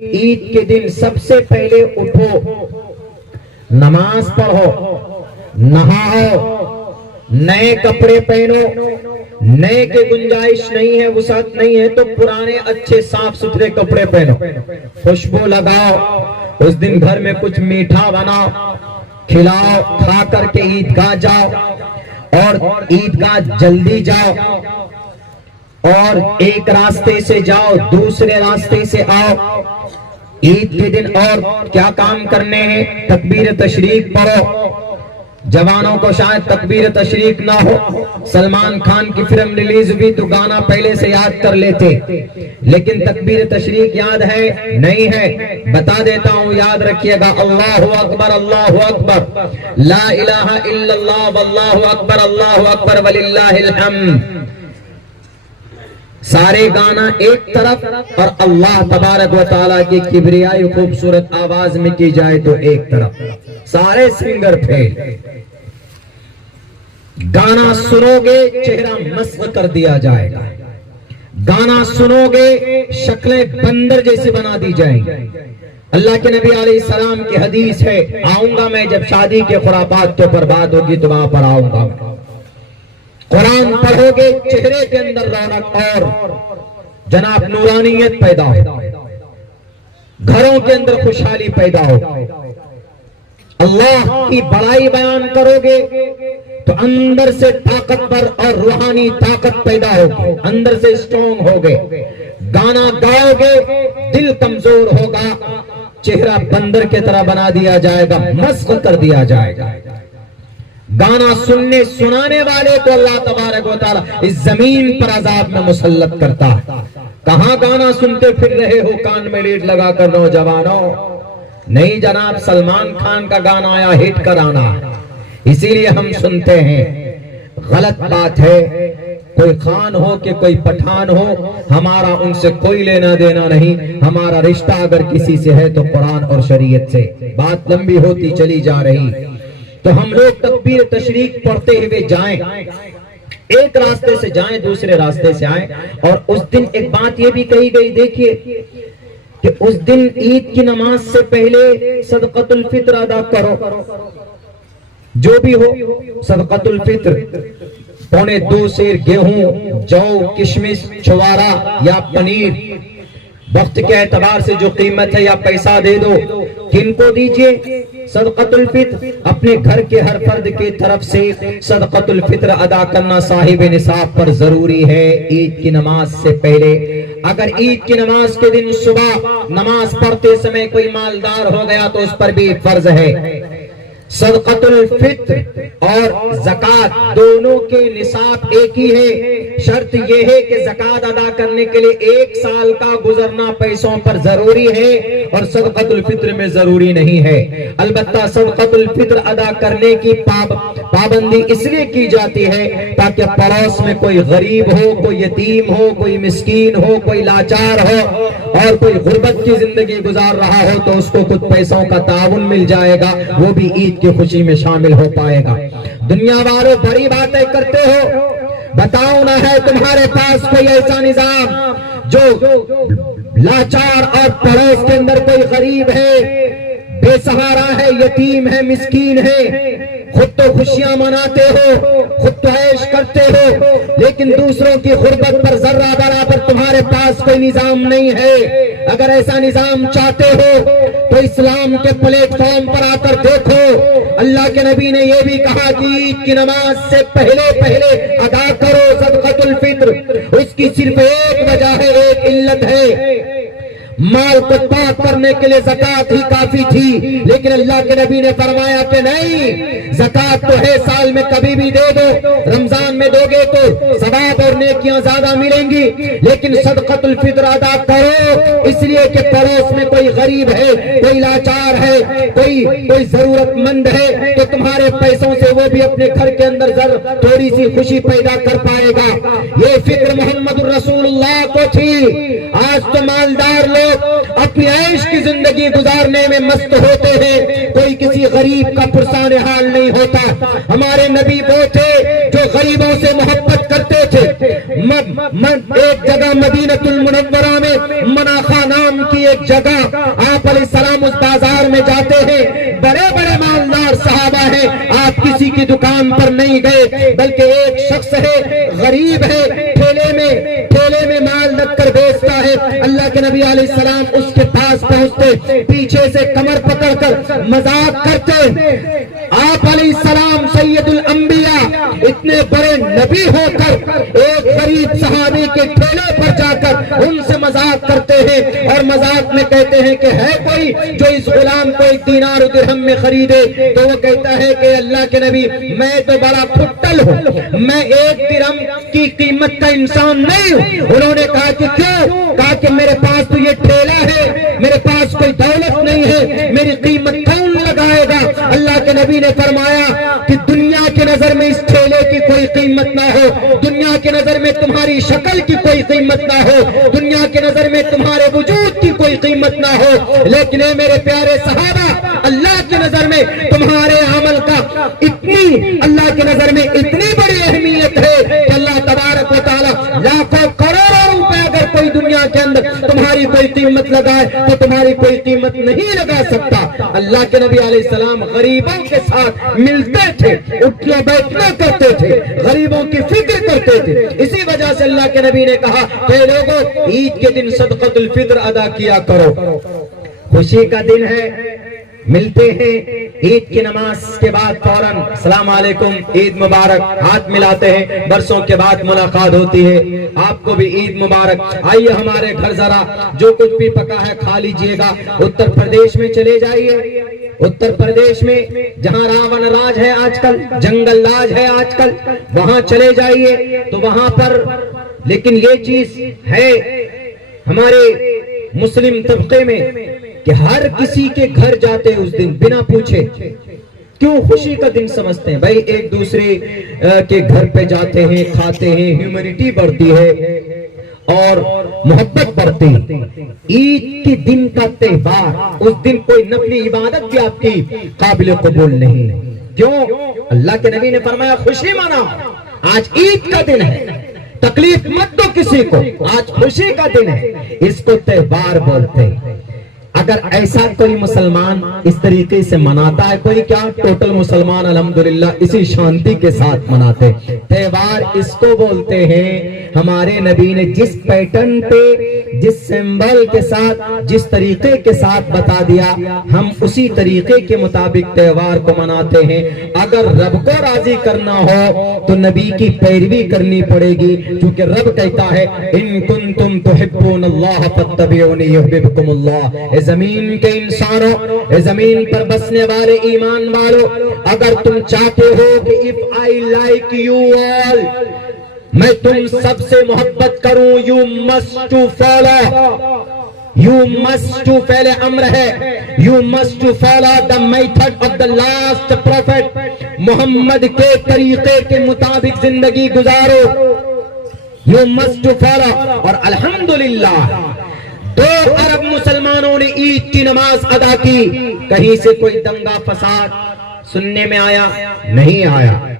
عید کے دن سب سے پہلے اٹھو، نماز پڑھو، نہاؤ، نئے کپڑے پہنو، نئے کے گنجائش نہیں ہے، وسعت نہیں ہے تو پرانے اچھے صاف ستھرے کپڑے پہنو، خوشبو لگاؤ، اس دن گھر میں کچھ میٹھا بناؤ، کھلاؤ، کھا کر کے عیدگاہ جاؤ، اور عیدگاہ جلدی جاؤ، اور ایک راستے سے جاؤ دوسرے راستے سے آؤ۔ عید کے دن اور کیا کام کرنے ہیں؟ تکبیر تشریق پڑھو۔ جوانوں کو شاید تکبیر تشریق نہ ہو، سلمان خان کی فلم ریلیز ہوئی تو گانا پہلے سے یاد کر لیتے، لیکن تکبیر تشریق یاد ہے نہیں ہے؟ بتا دیتا ہوں، یاد رکھیے گا، اللہ اکبر اللہ اکبر، لا الہ الا اللہ واللہ اکبر اللہ اکبر وللہ الحمد۔ سارے گانا ایک طرف اور اللہ تبارک و تعالیٰ کی کبریائی خوبصورت آواز میں کی جائے تو ایک طرف، سارے سنگر پھیل۔ گانا سنو گے چہرہ مسخ کر دیا جائے گا، گانا سنو گے شکلیں بندر جیسی بنا دی جائیں گی۔ اللہ کے نبی علیہ السلام کی حدیث ہے، آؤں گا میں جب شادی کے خرافات کے اوپر بات ہوگی تو وہاں پر آؤں گا۔ قرآن پڑھو گے چہرے کے اندر رونق اور جناب نورانیت پیدا ہو، گھروں کے اندر خوشحالی پیدا ہو۔ اللہ کی بڑائی بیان کرو گے تو اندر سے طاقتور اور روحانی طاقت پیدا ہوگی، اندر سے اسٹرانگ ہوگے۔ گانا گاؤ گے دل کمزور ہوگا، چہرہ بندر کی طرح بنا دیا جائے گا، مسخ کر دیا جائے گا۔ گانا سننے سنانے والے کو اللہ تبارک و تعالیٰ اس زمین پر عذاب میں مسلط کرتا ہے۔ کہاں گانا سنتے پھر رہے ہو کان میں لیڈ لگا کر نوجوانوں؟ نہیں جناب، سلمان خان کا گانا آیا ہٹ کرانا، اسی لیے ہم سنتے ہیں۔ غلط بات ہے، کوئی خان ہو کہ کوئی پٹھان ہو، ہمارا ان سے کوئی لینا دینا نہیں۔ ہمارا رشتہ اگر کسی سے ہے تو قرآن اور شریعت سے۔ بات لمبی ہوتی چلی جا رہی تو ہم لوگ تکبیر تشریق پڑھتے ہوئے جائیں، ایک راستے سے جائیں دوسرے راستے سے آئیں۔ اور اس دن ایک بات یہ بھی کہی گئی، دیکھیے کہ اس دن عید کی نماز سے پہلے صدقۃ الفطر ادا کرو، جو بھی ہو صدقۃ الفطر، 2.25 سیر گیہوں، جو، کشمش، چھوارا یا پنیر، وقت کے اعتبار سے جو قیمت ہے، یا پیسہ دے دو۔ کن کو دیجئے؟ صدقۃ الفطر اپنے گھر کے ہر فرد کی طرف سے صدقۃ الفطر ادا کرنا صاحب نصاب پر ضروری ہے عید کی نماز سے پہلے۔ اگر عید کی نماز کے دن صبح نماز پڑھتے سمے کوئی مالدار ہو گیا تو اس پر بھی فرض ہے۔ صدقۃ الفطر اور زکوٰۃ دونوں کے نصاب ایک ہی ہے، شرط یہ ہے کہ زکوٰۃ ادا کرنے کے لیے 1 سال کا گزرنا پیسوں پر ضروری ہے، اور صدقۃ الفطر میں ضروری نہیں ہے۔ البتہ صدقۃ الفطر ادا کرنے کی پابندی اس لیے کی جاتی ہے تاکہ پڑوس میں کوئی غریب ہو، کوئی یتیم ہو، کوئی مسکین ہو، کوئی لاچار ہو، اور کوئی غربت کی زندگی گزار رہا ہو تو اس کو کچھ پیسوں کا تعاون مل جائے گا، وہ بھی عید کی خوشی میں شامل ہو پائے گا۔ دنیا والوں بڑی باتیں کرتے ہو، بتاؤ نہ ہے تمہارے پاس کوئی ایسا نظام جو لاچار اور پڑوس کے اندر کوئی غریب ہے، بے سہارا ہے، یتیم ہے، مسکین ہے، خود تو خوشیاں مناتے ہو، خود تو عیش کرتے ہو، لیکن دوسروں کی غربت پر ذرہ برابر تمہارے پاس کوئی نظام نہیں ہے۔ اگر ایسا نظام چاہتے ہو تو اسلام کے پلیٹ فارم پر آ کر دیکھو، اللہ کے نبی نے یہ بھی کہا کہ عید کی نماز سے پہلے ادا کرو صدقۃ الفطر۔ اس کی صرف ایک وجہ ہے، ایک علت ہے، مال کو پاک کرنے کے لیے زکوٰۃ ہی کافی تھی، لیکن اللہ کے نبی نے فرمایا کہ نہیں، زکوٰۃ تو ہے سال میں کبھی بھی دے دو، رمضان میں دو گے تو ثواب اور نیکیاں زیادہ ملیں گی، لیکن صدقۃ الفطر ادا کرو، اس لیے کہ پڑوس میں کوئی غریب ہے، کوئی لاچار ہے، کوئی ضرورت مند ہے، تو تمہارے پیسوں سے وہ بھی اپنے گھر کے اندر تھوڑی سی خوشی پیدا کر پائے گا۔ یہ فکر محمد الرسول اللہ کو تھی۔ آج تو مالدار لوگ لوگ اپنی عیش کی زندگی گزارنے میں مست ہوتے ہیں، کوئی کسی غریب کا پرسان حال نہیں ہوتا۔ ہمارے نبی وہ تھے جو غریبوں سے محبت کرتے تھے۔ ایک جگہ مدینہ المنورہ میں مناخا نام کی ایک جگہ، آپ علیہ السلام اس بازار میں جاتے ہیں، بڑے بڑے مالدار صحابہ ہیں، آپ کسی کی دکان پر نہیں گئے، بلکہ ایک شخص ہے، غریب ہے، ٹھیلے میں مال رکھ کر بیچتا ہے۔ اللہ کے نبی علیہ السلام اس کے پاس پہنچتے، پیچھے سے کمر پکڑ کر مذاق کرتے۔ آپ علیہ السلام سید الانبیاء اتنے بڑے نبی ہو کر ایک غریب صحابی کے ٹھیلے پر جا کر ان سے مذاق کرتے ہیں، اور مذاق میں کہتے ہیں کہ ہے کوئی جو اس غلام کو 1 دینار و درہم میں خریدے؟ تو وہ کہتا ہے کہ اللہ کے نبی میں تو بڑا پھٹل ہوں، میں 1 درہم کی قیمت کا انسان نہیں ہوں۔ انہوں نے کہا کہ کیوں؟ کہا کہ میرے پاس تو یہ ٹھیلا ہے، میرے پاس کوئی دولت نہیں ہے، میری قیمت کون لگائے گا؟ اللہ کے نبی نے فرمایا کہ دنیا کی نظر میں اس ٹھیلے کی کوئی قیمت نہ ہو، دنیا کی نظر میں تمہاری شکل کی کوئی قیمت نہ ہو، دنیا کی نظر میں تمہارے وجود کی کوئی قیمت نہ ہو، لیکن اے میرے پیارے صحابہ، اللہ کی نظر میں تمہارے عمل کا اللہ کی نظر میں اتنی بڑی اہمیت ہے کہ اللہ تبارک و تعالی لاکھوں کروڑوں روپے اگر کوئی دنیا کے اندر تمہاری کوئی قیمت لگائے تو تمہاری کوئی قیمت نہیں لگا سکتا۔ اللہ کے نبی علیہ السلام غریبوں کے ساتھ ملتے تھے، اٹھنا بیٹھنا کرتے تھے، غریبوں کی فکر کرتے تھے۔ اسی وجہ سے اللہ کے نبی نے کہا کہ لوگوں عید کے دن صدقۃ الفطر ادا کیا کرو، خوشی کا دن ہے، ملتے ہیں عید کی نماز کے بعد فوراً السلام علیکم، عید مبارک، ہاتھ ملاتے ہیں، برسوں کے بعد ملاقات ہوتی ہے، آپ کو بھی عید مبارک۔ آئیے ہمارے گھر ذرا جو کچھ بھی پکا ہے کھا لیجئے گا۔ اتر پردیش میں چلے جائیے، اتر پردیش میں جہاں راون راج ہے آج کل، جنگل راج ہے آج کل، وہاں چلے جائیے تو وہاں پر لیکن یہ چیز ہے ہمارے مسلم طبقے میں کہ ہر کسی کے گھر جاتے اس دن بنا پوچھے، کیوں؟ خوشی کا دن سمجھتے ہیں بھائی، ایک دوسرے کے گھر پہ جاتے ہیں، کھاتے ہیں، ہیومینٹی بڑھتی ہے اور محبت بڑھتی ہے۔ عید کے دن کا تہوار، اس دن کوئی نفلی عبادت بھی آپ کی قابل قبول نہیں، کیوں؟ اللہ کے نبی نے فرمایا خوشی مناؤ، آج عید کا دن ہے، تکلیف مت دو کسی کو، آج خوشی کا دن ہے، اس کو تہوار بولتے ہیں۔ اگر ایسا کوئی مسلمان اس طریقے سے مناتا ہے، کوئی کیا ٹوٹل مسلمان الحمدللہ اسی شانتی کے ساتھ مناتے، تہوار اس کو بولتے ہیں۔ ہمارے نبی نے جس پیٹرن پہ، جس سمبل کے ساتھ، جس طریقے کے ساتھ بتا دیا، ہم اسی طریقے کے مطابق تہوار کو مناتے ہیں۔ اگر رب کو راضی کرنا ہو تو نبی کی پیروی کرنی پڑے گی، کیونکہ رب کہتا ہے ان کنتم تحبون اللہ فاتبعونی یحببکم اللہ۔ زمین کے انسانوں، زمین پر بسنے والے ایمان والوں، اگر تم چاہتے ہو کہ if I like you all، میں تم سب سے محبت کروں، you must to follow، you must to پہلے امر ہے، you must to follow the method of the last prophet، محمد کے طریقے کے مطابق زندگی گزارو، you must to follow۔ اور الحمدللہ 2 ارب مسلمانوں نے عید کی نماز ادا کی، کہیں سے کوئی دنگا فساد سننے میں آیا نہیں آیا۔